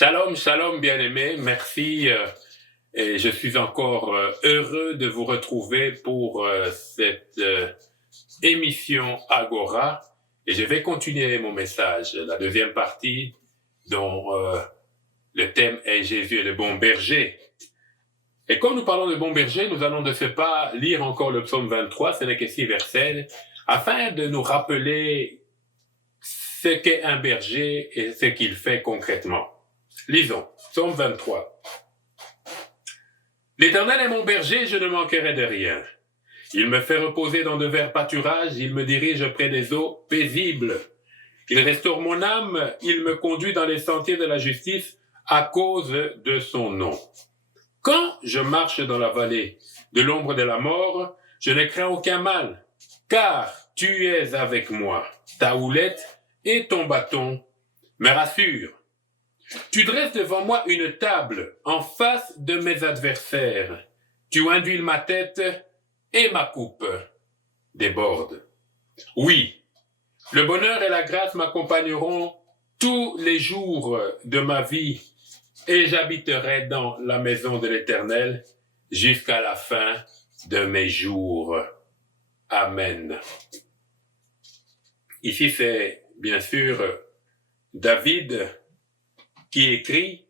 Shalom, shalom, bien-aimés. Merci. Et je suis encore heureux de vous retrouver pour cette émission Agora. Et je vais continuer mon message, la deuxième partie, dont le thème est Jésus est le bon berger. Et comme nous parlons de bon berger, nous allons de ce pas lire encore le psaume 23, ce n'est que 6 versets, afin de nous rappeler ce qu'est un berger et ce qu'il fait concrètement. Lisons, psaume 23. L'Éternel est mon berger, je ne manquerai de rien. Il me fait reposer dans de verts pâturages, il me dirige près des eaux paisibles. Il restaure mon âme, il me conduit dans les sentiers de la justice à cause de son nom. Quand je marche dans la vallée de l'ombre de la mort, je ne crains aucun mal, car tu es avec moi. Ta houlette et ton bâton me rassurent. Tu dresses devant moi une table en face de mes adversaires. Tu induis ma tête et ma coupe déborde. Oui, le bonheur et la grâce m'accompagneront tous les jours de ma vie et j'habiterai dans la maison de l'Éternel jusqu'à la fin de mes jours. Amen. Ici, c'est bien sûr David qui écrit,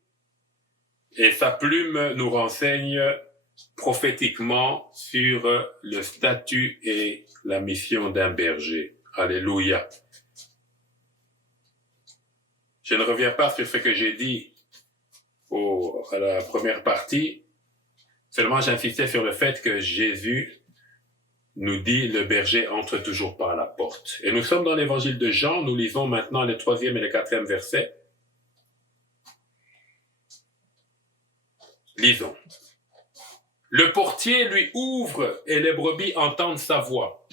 et sa plume nous renseigne prophétiquement sur le statut et la mission d'un berger. Alléluia. Je ne reviens pas sur ce que j'ai dit à la première partie, seulement j'insistais sur le fait que Jésus nous dit le berger entre toujours par la porte. Et nous sommes dans l'évangile de Jean, nous lisons maintenant le 3e et le 4e verset. Lisons. Le portier lui ouvre et les brebis entendent sa voix.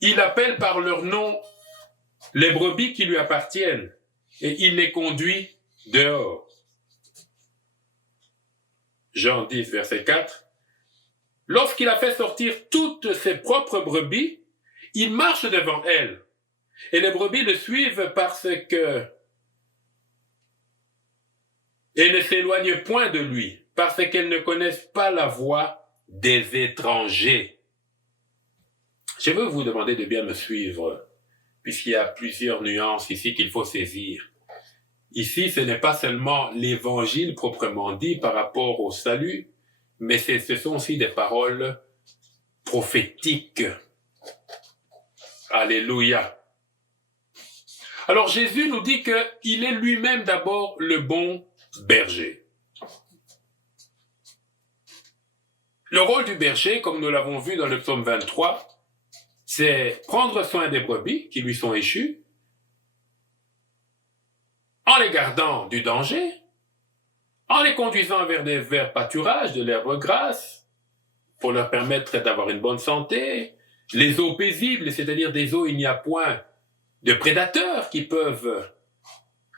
Il appelle par leur nom les brebis qui lui appartiennent et il les conduit dehors. Jean 10, verset 4. Lorsqu'il a fait sortir toutes ses propres brebis, il marche devant elles et les brebis le suivent parce que et ne s'éloignent point de lui, parce qu'elles ne connaissent pas la voix des étrangers. Je veux vous demander de bien me suivre, puisqu'il y a plusieurs nuances ici qu'il faut saisir. Ici, ce n'est pas seulement l'évangile proprement dit par rapport au salut, mais ce sont aussi des paroles prophétiques. Alléluia. Alors Jésus nous dit qu'il est lui-même d'abord le bon berger. Le rôle du berger, comme nous l'avons vu dans le psaume 23, c'est prendre soin des brebis qui lui sont échues, en les gardant du danger, en les conduisant vers des verts pâturages, de l'herbe grasse, pour leur permettre d'avoir une bonne santé, les eaux paisibles, c'est-à-dire des eaux où il n'y a point de prédateurs qui peuvent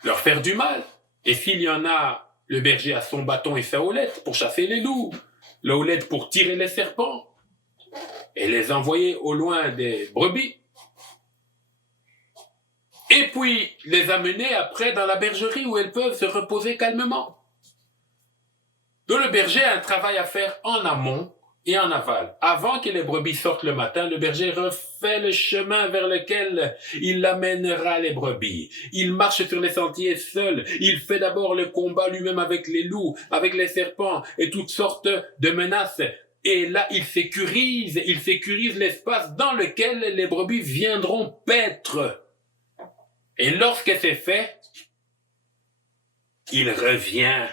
leur faire du mal. Et s'il y en a, le berger a son bâton et sa houlette pour chasser les loups, la houlette pour tirer les serpents et les envoyer au loin des brebis. Et puis les amener après dans la bergerie où elles peuvent se reposer calmement. Donc le berger a un travail à faire en amont et en aval. Avant que les brebis sortent le matin, le berger refait le chemin vers lequel il amènera les brebis. Il marche sur les sentiers seul. Il fait d'abord le combat lui-même avec les loups, avec les serpents et toutes sortes de menaces. Et là, il sécurise l'espace dans lequel les brebis viendront paître. Et lorsque c'est fait, il revient.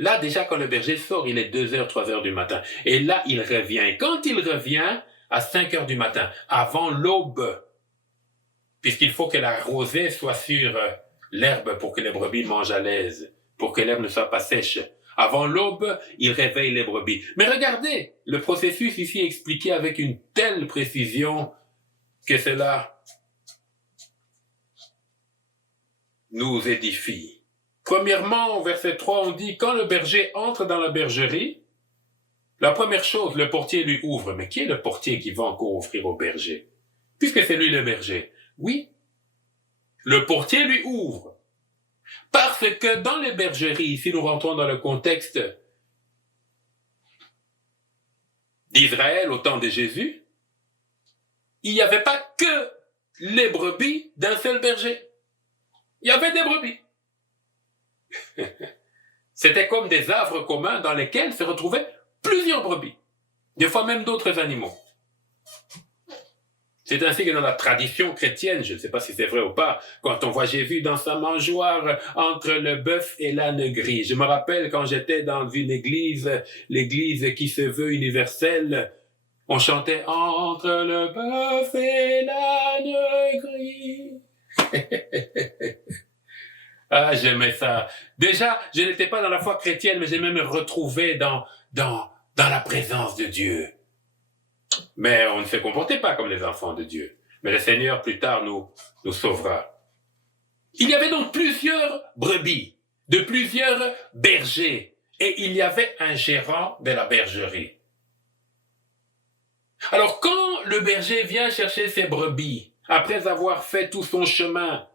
Là, déjà, quand le berger sort, il est 2h, 3h du matin. Et là, il revient. Et quand il revient, à 5h du matin, avant l'aube, puisqu'il faut que la rosée soit sur l'herbe pour que les brebis mangent à l'aise, pour que l'herbe ne soit pas sèche. Avant l'aube, il réveille les brebis. Mais regardez, le processus ici est expliqué avec une telle précision que cela nous édifie. Premièrement, au verset 3, on dit, quand le berger entre dans la bergerie, la première chose, le portier lui ouvre. Mais qui est le portier qui va encore ouvrir au berger? Puisque c'est lui le berger. Oui, le portier lui ouvre. Parce que dans les bergeries, si nous rentrons dans le contexte d'Israël au temps de Jésus, il n'y avait pas que les brebis d'un seul berger. Il y avait des brebis. C'était comme des havres communs dans lesquels se retrouvaient plusieurs brebis, des fois même d'autres animaux. C'est ainsi que dans la tradition chrétienne, je ne sais pas si c'est vrai ou pas, quand on voit Jésus dans sa mangeoire entre le bœuf et l'âne gris. Je me rappelle quand j'étais dans une église, l'église qui se veut universelle, on chantait « Entre le bœuf et l'âne gris ». Ah, j'aimais ça. Déjà, je n'étais pas dans la foi chrétienne, mais j'aimais me retrouver dans la présence de Dieu. Mais on ne se comportait pas comme les enfants de Dieu. Mais le Seigneur, plus tard, nous sauvera. Il y avait donc plusieurs brebis, de plusieurs bergers, et il y avait un gérant de la bergerie. Alors, quand le berger vient chercher ses brebis, après avoir fait tout son chemin,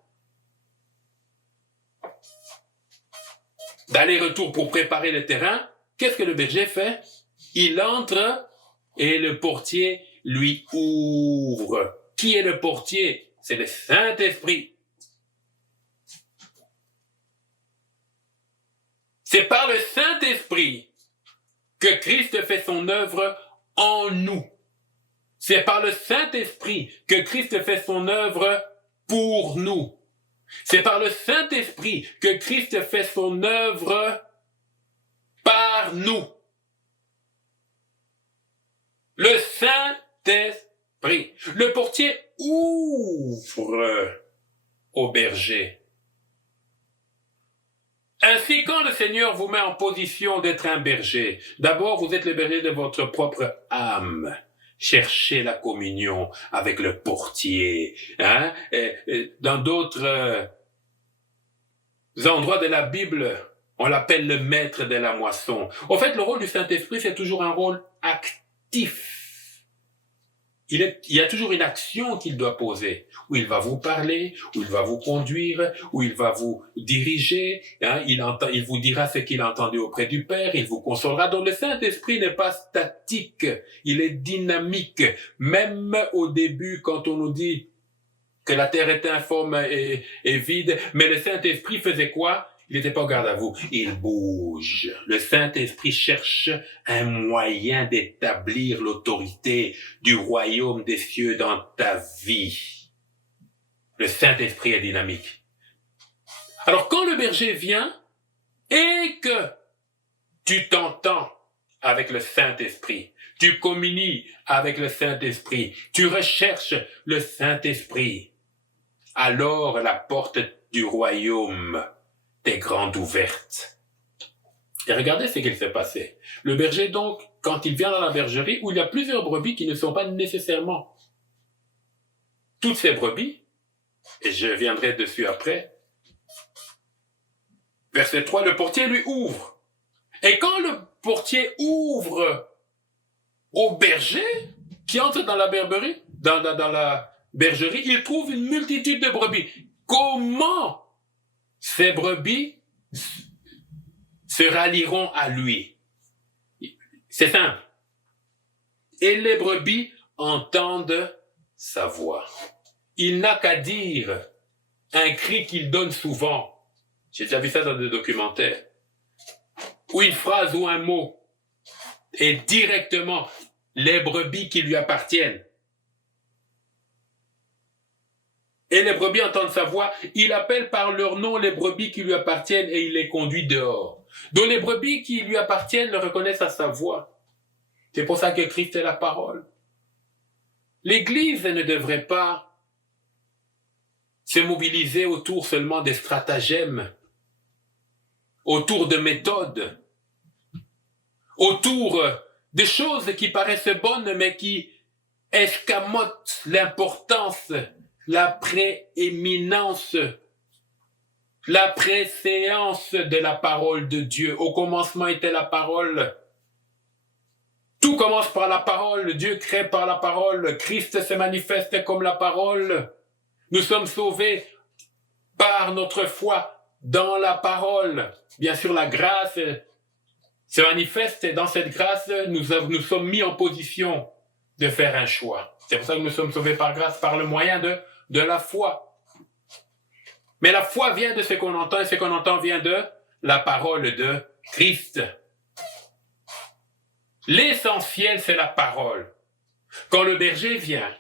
d'aller-retour pour préparer le terrain, qu'est-ce que le berger fait? Il entre et le portier lui ouvre. Qui est le portier? C'est le Saint-Esprit. C'est par le Saint-Esprit que Christ fait son œuvre en nous. C'est par le Saint-Esprit que Christ fait son œuvre pour nous. C'est par le Saint-Esprit que Christ fait son œuvre par nous. Le Saint-Esprit. Le portier ouvre au berger. Ainsi, quand le Seigneur vous met en position d'être un berger, d'abord vous êtes le berger de votre propre âme. Cherchez la communion avec le portier. Hein? Dans d'autres endroits de la Bible, on l'appelle le maître de la moisson. En fait, le rôle du Saint-Esprit, c'est toujours un rôle actif. Il y a toujours une action qu'il doit poser, où il va vous parler, où il va vous conduire, où il va vous diriger, hein, il vous dira ce qu'il a entendu auprès du Père, il vous consolera. Donc le Saint-Esprit n'est pas statique, il est dynamique. Même au début, quand on nous dit que la terre est informe et vide, mais le Saint-Esprit faisait quoi? Il n'était pas au garde à vous, il bouge. Le Saint-Esprit cherche un moyen d'établir l'autorité du royaume des cieux dans ta vie. Le Saint-Esprit est dynamique. Alors quand le berger vient et que tu t'entends avec le Saint-Esprit, tu communies avec le Saint-Esprit, tu recherches le Saint-Esprit, alors la porte du royaume t'est grande ouverte. Et regardez ce qu'il s'est passé. Le berger, donc, quand il vient dans la bergerie, où il y a plusieurs brebis qui ne sont pas nécessairement toutes ces brebis, et je viendrai dessus après, verset 3, le portier lui ouvre. Et quand le portier ouvre au berger, qui entre dans la bergerie, dans la bergerie, il trouve une multitude de brebis. Comment ces brebis se rallieront à lui? C'est simple. Et les brebis entendent sa voix. Il n'a qu'à dire un cri qu'il donne souvent. J'ai déjà vu ça dans des documentaires. Ou une phrase ou un mot. Et directement, les brebis qui lui appartiennent. Et les brebis entendent sa voix, il appelle par leur nom les brebis qui lui appartiennent et il les conduit dehors. Donc les brebis qui lui appartiennent le reconnaissent à sa voix. C'est pour ça que Christ est la parole. L'Église ne devrait pas se mobiliser autour seulement des stratagèmes, autour de méthodes, autour de choses qui paraissent bonnes mais qui escamotent l'importance, la prééminence, la préséance de la parole de Dieu. Au commencement était la parole. Tout commence par la parole. Dieu crée par la parole. Christ se manifeste comme la parole. Nous sommes sauvés par notre foi dans la parole. Bien sûr, la grâce se manifeste et dans cette grâce, nous sommes mis en position de faire un choix. C'est pour ça que nous sommes sauvés par grâce, par le moyen de la foi. Mais la foi vient de ce qu'on entend et ce qu'on entend vient de la parole de Christ. L'essentiel, c'est la parole. Quand le berger vient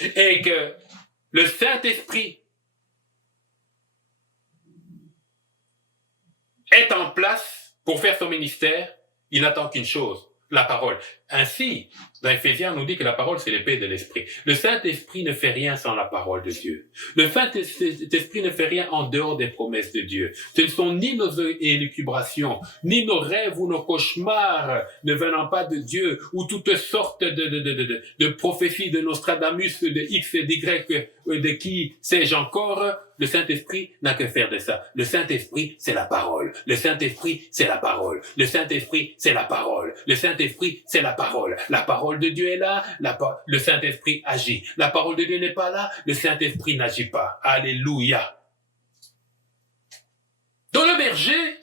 et que le Saint-Esprit est en place pour faire son ministère, il n'attend qu'une chose, la parole. Ainsi, dans Éphésiens, on nous dit que la parole, c'est l'épée de l'esprit. Le Saint-Esprit ne fait rien sans la parole de Dieu. Le Saint-Esprit ne fait rien en dehors des promesses de Dieu. Ce ne sont ni nos élucubrations, ni nos rêves ou nos cauchemars ne venant pas de Dieu, ou toutes sortes de prophéties de Nostradamus, de X et d'Y, de qui sais-je encore. Le Saint-Esprit n'a que faire de ça. Le Saint-Esprit, c'est la parole. Le Saint-Esprit, c'est la parole. Le Saint-Esprit, c'est la parole. Le Saint-Esprit, c'est la parole. La parole de Dieu est là, le Saint-Esprit agit. La parole de Dieu n'est pas là, le Saint-Esprit n'agit pas. Alléluia. Donc le berger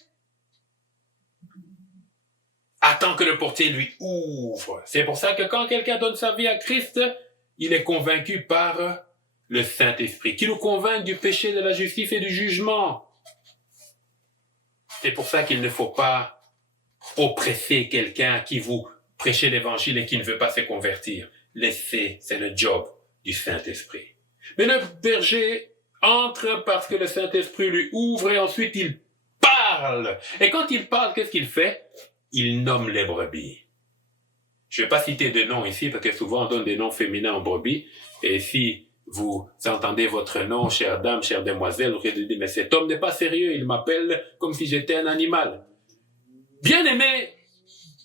attend que le portier lui ouvre. C'est pour ça que quand quelqu'un donne sa vie à Christ, il est convaincu par le Saint-Esprit, qui nous convainc du péché, de la justice et du jugement. C'est pour ça qu'il ne faut pas oppresser quelqu'un qui vous prêche l'évangile et qui ne veut pas se convertir. Laissez, c'est le job du Saint-Esprit. Mais le berger entre parce que le Saint-Esprit lui ouvre et ensuite il parle. Et quand il parle, qu'est-ce qu'il fait? Il nomme les brebis. Je ne vais pas citer de noms ici parce que souvent on donne des noms féminins aux brebis. Et si vous entendez votre nom, chère dame, chère demoiselle, vous allez dire, mais cet homme n'est pas sérieux, il m'appelle comme si j'étais un animal. Bien-aimé,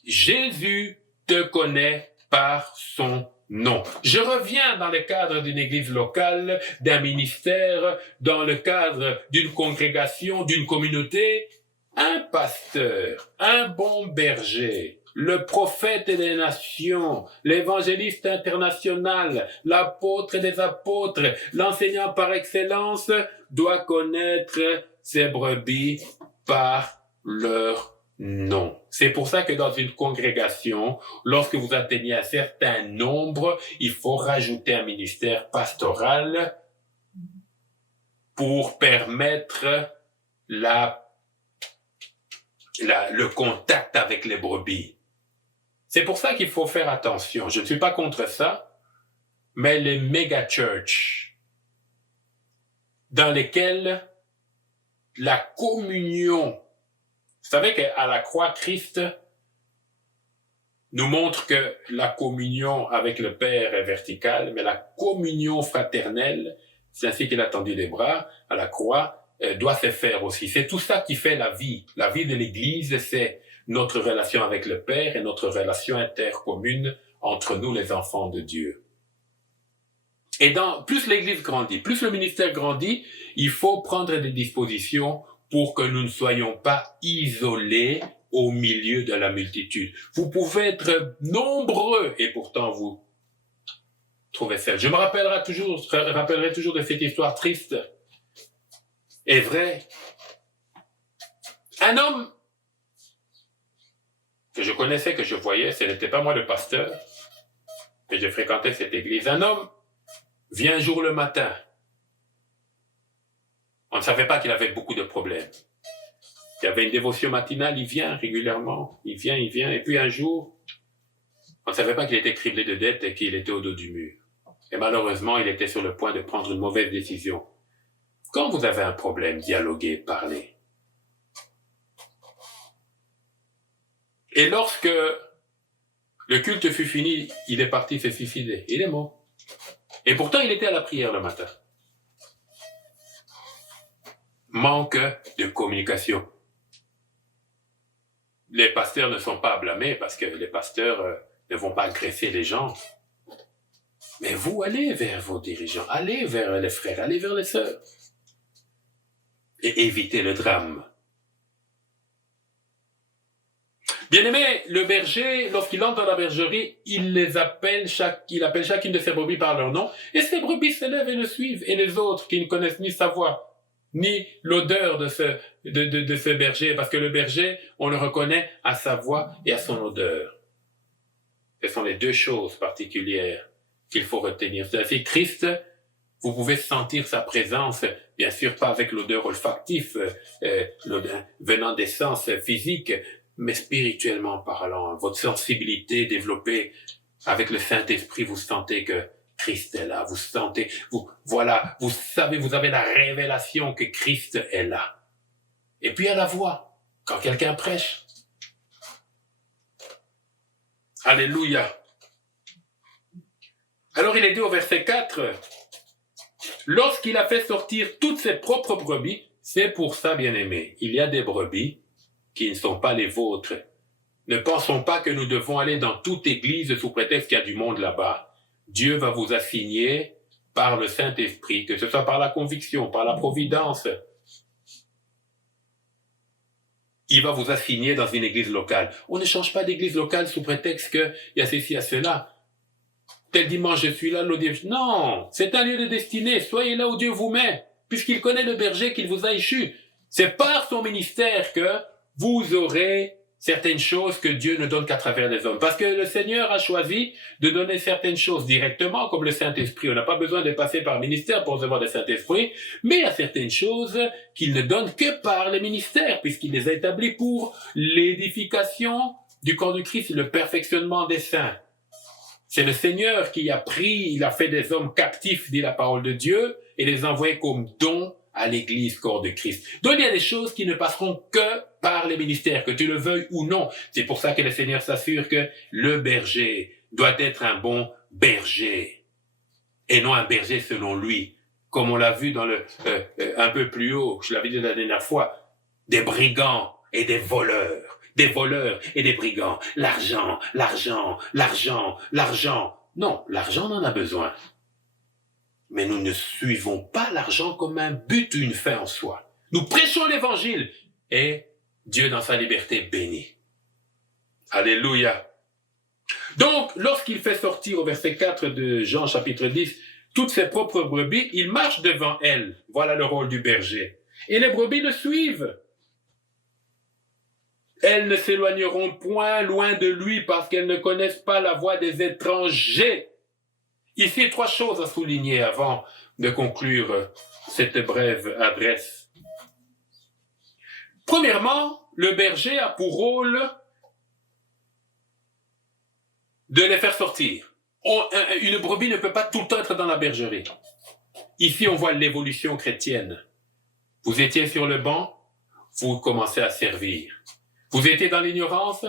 Jésus te connaît par son nom. Je reviens dans le cadre d'une église locale, d'un ministère, dans le cadre d'une congrégation, d'une communauté. Un pasteur, un bon berger, le prophète des nations, l'évangéliste international, l'apôtre des apôtres, l'enseignant par excellence doit connaître ses brebis par leur nom. C'est pour ça que dans une congrégation, lorsque vous atteignez un certain nombre, il faut rajouter un ministère pastoral pour permettre le contact avec les brebis. C'est pour ça qu'il faut faire attention. Je ne suis pas contre ça, mais les méga church dans lesquels la communion, vous savez qu'à la croix, Christ nous montre que la communion avec le Père est verticale, mais la communion fraternelle, c'est ainsi qu'il a tendu les bras à la croix, doit se faire aussi. C'est tout ça qui fait la vie. La vie de l'Église, c'est notre relation avec le Père et notre relation intercommune entre nous, les enfants de Dieu. Et plus l'Église grandit, plus le ministère grandit, il faut prendre des dispositions pour que nous ne soyons pas isolés au milieu de la multitude. Vous pouvez être nombreux et pourtant vous trouvez seul. Je me rappellerai toujours de cette histoire triste et vraie. Un homme que je connaissais, que je voyais, ce n'était pas moi le pasteur, mais je fréquentais cette église. Un homme vient un jour le matin. On ne savait pas qu'il avait beaucoup de problèmes. Il y avait une dévotion matinale, il vient régulièrement, il vient, et puis un jour, on ne savait pas qu'il était criblé de dettes et qu'il était au dos du mur. Et malheureusement, il était sur le point de prendre une mauvaise décision. Quand vous avez un problème, dialoguez, parlez. Et lorsque le culte fut fini, il est parti se suicider. Il est mort. Et pourtant, il était à la prière le matin. Manque de communication. Les pasteurs ne sont pas à blâmer parce que les pasteurs ne vont pas agresser les gens. Mais vous, allez vers vos dirigeants, allez vers les frères, allez vers les sœurs. Et évitez le drame. Bien-aimé, le berger, lorsqu'il entre dans la bergerie, il appelle chacune de ses brebis par leur nom, et ses brebis se lèvent et le suivent, et les autres qui ne connaissent ni sa voix, ni l'odeur de ce berger, parce que le berger, on le reconnaît à sa voix et à son odeur. Ce sont les deux choses particulières qu'il faut retenir. C'est-à-dire, Christ, vous pouvez sentir sa présence, bien sûr pas avec l'odeur olfactive, venant des sens physiques, mais spirituellement parlant. Votre sensibilité développée avec le Saint-Esprit, vous sentez que Christ est là. Vous sentez, vous savez, vous avez la révélation que Christ est là. Et puis à la voix, quand quelqu'un prêche. Alléluia. Alors il est dit au verset 4, lorsqu'il a fait sortir toutes ses propres brebis, c'est pour ça, bien-aimés, il y a des brebis qui ne sont pas les vôtres. Ne pensons pas que nous devons aller dans toute église sous prétexte qu'il y a du monde là-bas. Dieu va vous assigner par le Saint-Esprit, que ce soit par la conviction, par la providence. Il va vous assigner dans une église locale. On ne change pas d'église locale sous prétexte qu'il y a ceci, il y a cela. Tel dimanche, je suis là, l'autre dimanche. Non, c'est un lieu de destinée. Soyez là où Dieu vous met, puisqu'il connaît le berger qu'il vous a échu. C'est par son ministère que vous aurez certaines choses que Dieu ne donne qu'à travers les hommes. Parce que le Seigneur a choisi de donner certaines choses directement, comme le Saint-Esprit. On n'a pas besoin de passer par ministère pour recevoir le Saint-Esprit, mais il y a certaines choses qu'il ne donne que par les ministères, puisqu'il les a établis pour l'édification du corps du Christ et le perfectionnement des saints. C'est le Seigneur qui a pris, il a fait des hommes captifs, dit la parole de Dieu, et les envoyé comme dons à l'Église, corps de Christ. Donc il y a des choses qui ne passeront que par les ministères, que tu le veuilles ou non. C'est pour ça que le Seigneur s'assure que le berger doit être un bon berger, et non un berger selon lui, comme on l'a vu dans un peu plus haut, je l'avais dit la dernière fois, des brigands et des voleurs et des brigands. L'argent, l'argent, l'argent, l'argent. Non, l'argent on en a besoin. Mais nous ne suivons pas l'argent comme un but ou une fin en soi. Nous prêchons l'évangile et Dieu dans sa liberté bénit. Alléluia. Donc, lorsqu'il fait sortir au verset 4 de Jean chapitre 10, toutes ses propres brebis, il marche devant elles. Voilà le rôle du berger. Et les brebis le suivent. Elles ne s'éloigneront point loin de lui parce qu'elles ne connaissent pas la voix des étrangers. Ici, 3 choses à souligner avant de conclure cette brève adresse. Premièrement, le berger a pour rôle de les faire sortir. Une brebis ne peut pas tout le temps être dans la bergerie. Ici, on voit l'évolution chrétienne. Vous étiez sur le banc, vous commencez à servir. Vous étiez dans l'ignorance,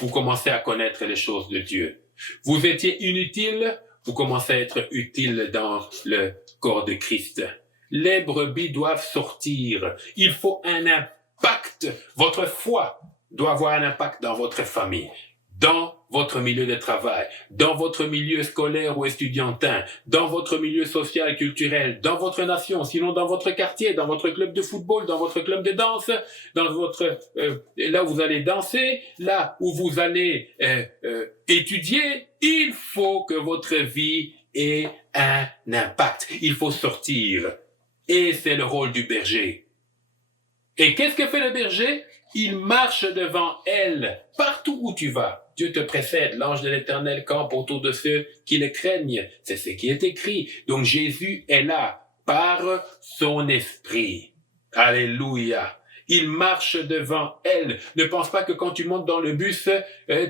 vous commencez à connaître les choses de Dieu. Vous étiez inutile, vous commencez à être utile dans le corps de Christ. Les brebis doivent sortir. Il faut un impact. Votre foi doit avoir un impact dans votre famille, dans votre milieu de travail, dans votre milieu scolaire ou estudiantin, dans votre milieu social, culturel, dans votre nation, sinon dans votre quartier, dans votre club de football, dans votre club de danse, dans votre là où vous allez danser, là où vous allez étudier. Il faut que votre vie ait un impact. Il faut sortir. Et c'est le rôle du berger. Et qu'est-ce que fait le berger? Il marche devant elle, partout où tu vas. Dieu te précède, l'ange de l'Éternel campe autour de ceux qui le craignent. C'est ce qui est écrit. Donc Jésus est là, par son esprit. Alléluia. Il marche devant elle. Ne pense pas que quand tu montes dans le bus,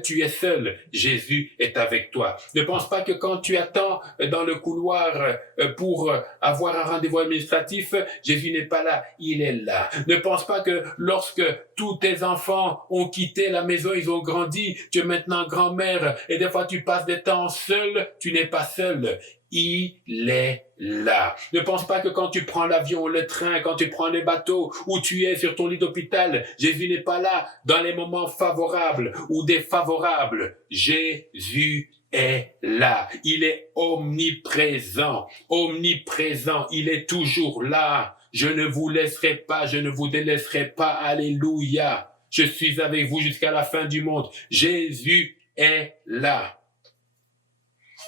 tu es seul. Jésus est avec toi. Ne pense pas que quand tu attends dans le couloir pour avoir un rendez-vous administratif, Jésus n'est pas là. Il est là. Ne pense pas que lorsque tous tes enfants ont quitté la maison, ils ont grandi, tu es maintenant grand-mère et des fois tu passes des temps seul, tu n'es pas seul. Il est là. Ne pense pas que quand tu prends l'avion, le train, quand tu prends les bateaux, ou tu es sur ton lit d'hôpital, Jésus n'est pas là dans les moments favorables ou défavorables. Jésus est là. Il est omniprésent. Omniprésent. Il est toujours là. Je ne vous laisserai pas, je ne vous délaisserai pas. Alléluia. Je suis avec vous jusqu'à la fin du monde. Jésus est là.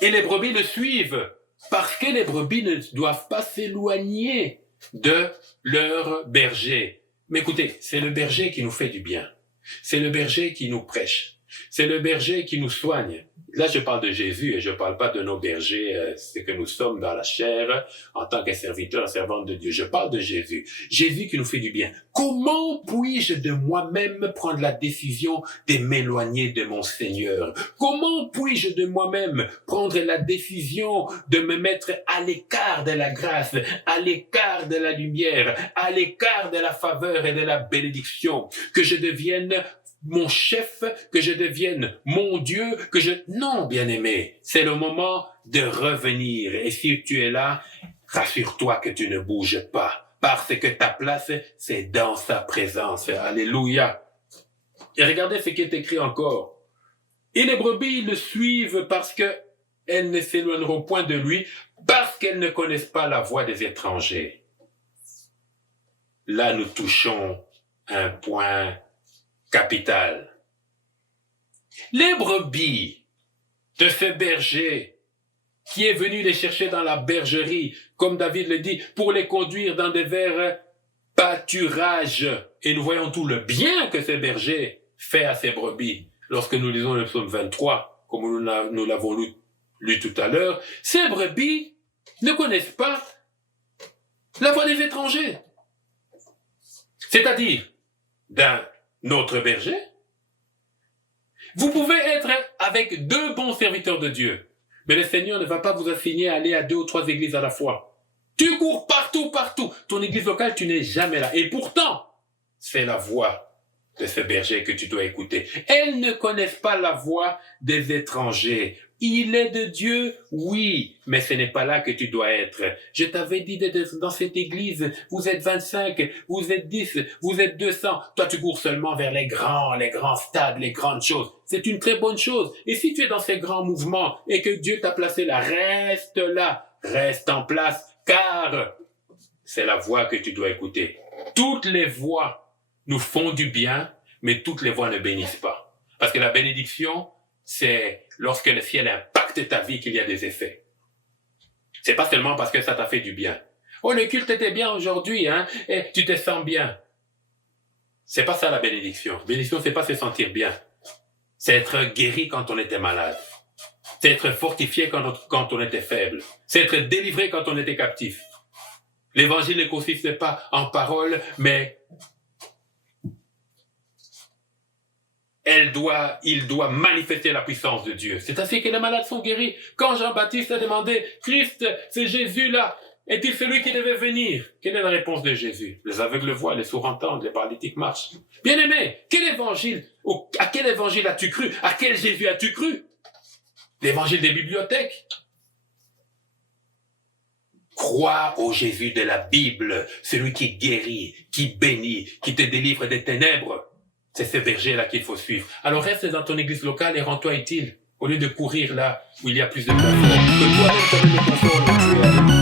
Et les brebis le suivent, parce que les brebis ne doivent pas s'éloigner de leur berger. Mais écoutez, c'est le berger qui nous fait du bien. C'est le berger qui nous prêche. C'est le berger qui nous soigne. Là, je parle de Jésus et je parle pas de nos bergers, c'est que nous sommes dans la chair en tant que serviteurs, servantes de Dieu. Je parle de Jésus. Jésus qui nous fait du bien. Comment puis-je de moi-même prendre la décision de m'éloigner de mon Seigneur? Comment puis-je de moi-même prendre la décision de me mettre à l'écart de la grâce, à l'écart de la lumière, à l'écart de la faveur et de la bénédiction? Que je devienne mon chef, que je devienne mon Dieu, Non, bien-aimé, c'est le moment de revenir. Et si tu es là, rassure-toi que tu ne bouges pas, parce que ta place, c'est dans sa présence. Alléluia. Et regardez ce qui est écrit encore. Et les brebis le suivent parce que elles ne s'éloigneront point de lui, parce qu'elles ne connaissent pas la voix des étrangers. Là, nous touchons un point capital. Les brebis de ce berger qui est venu les chercher dans la bergerie, comme David le dit, pour les conduire dans des verts pâturages. Et nous voyons tout le bien que ce berger fait à ses brebis. Lorsque nous lisons le psaume 23, comme nous l'avons lu tout à l'heure, ces brebis ne connaissent pas la voix des étrangers. C'est-à-dire, d'un autre berger, vous pouvez être avec deux bons serviteurs de Dieu, mais le Seigneur ne va pas vous assigner à aller à 2 ou 3 églises à la fois. Tu cours partout. Ton église locale, tu n'es jamais là. Et pourtant, c'est la voix de ce berger que tu dois écouter. Elles ne connaissent pas la voix des étrangers. Il est de Dieu, oui, mais ce n'est pas là que tu dois être. Je t'avais dit dans cette église, vous êtes 25, vous êtes 10, vous êtes 200. Toi, tu cours seulement vers les grands stades, les grandes choses. C'est une très bonne chose. Et si tu es dans ces grands mouvements et que Dieu t'a placé là, reste en place, car c'est la voix que tu dois écouter. Toutes les voix nous font du bien, mais toutes les voix ne bénissent pas. Parce que la bénédiction, c'est lorsque le ciel impacte ta vie qu'il y a des effets. C'est pas seulement parce que ça t'a fait du bien. Oh, le culte était bien aujourd'hui, hein, et tu te sens bien. C'est pas ça la bénédiction. Bénédiction, c'est pas se sentir bien. C'est être guéri quand on était malade. C'est être fortifié quand on était faible. C'est être délivré quand on était captif. L'évangile ne consiste pas en paroles, mais il doit manifester la puissance de Dieu. C'est ainsi que les malades sont guéris. Quand Jean-Baptiste a demandé, Christ, c'est Jésus-là, est-il celui qui devait venir? Quelle est la réponse de Jésus? Les aveugles voient, les sourds entendent, les paralytiques marchent. Bien-aimé, à quel évangile as-tu cru? À quel Jésus as-tu cru? L'évangile des bibliothèques? Crois au Jésus de la Bible, celui qui guérit, qui bénit, qui te délivre des ténèbres. C'est ce berger-là qu'il faut suivre. Alors reste dans ton église locale et rends-toi utile, au lieu de courir là où il y a plus de confort. Que toi-même, tu as le confort,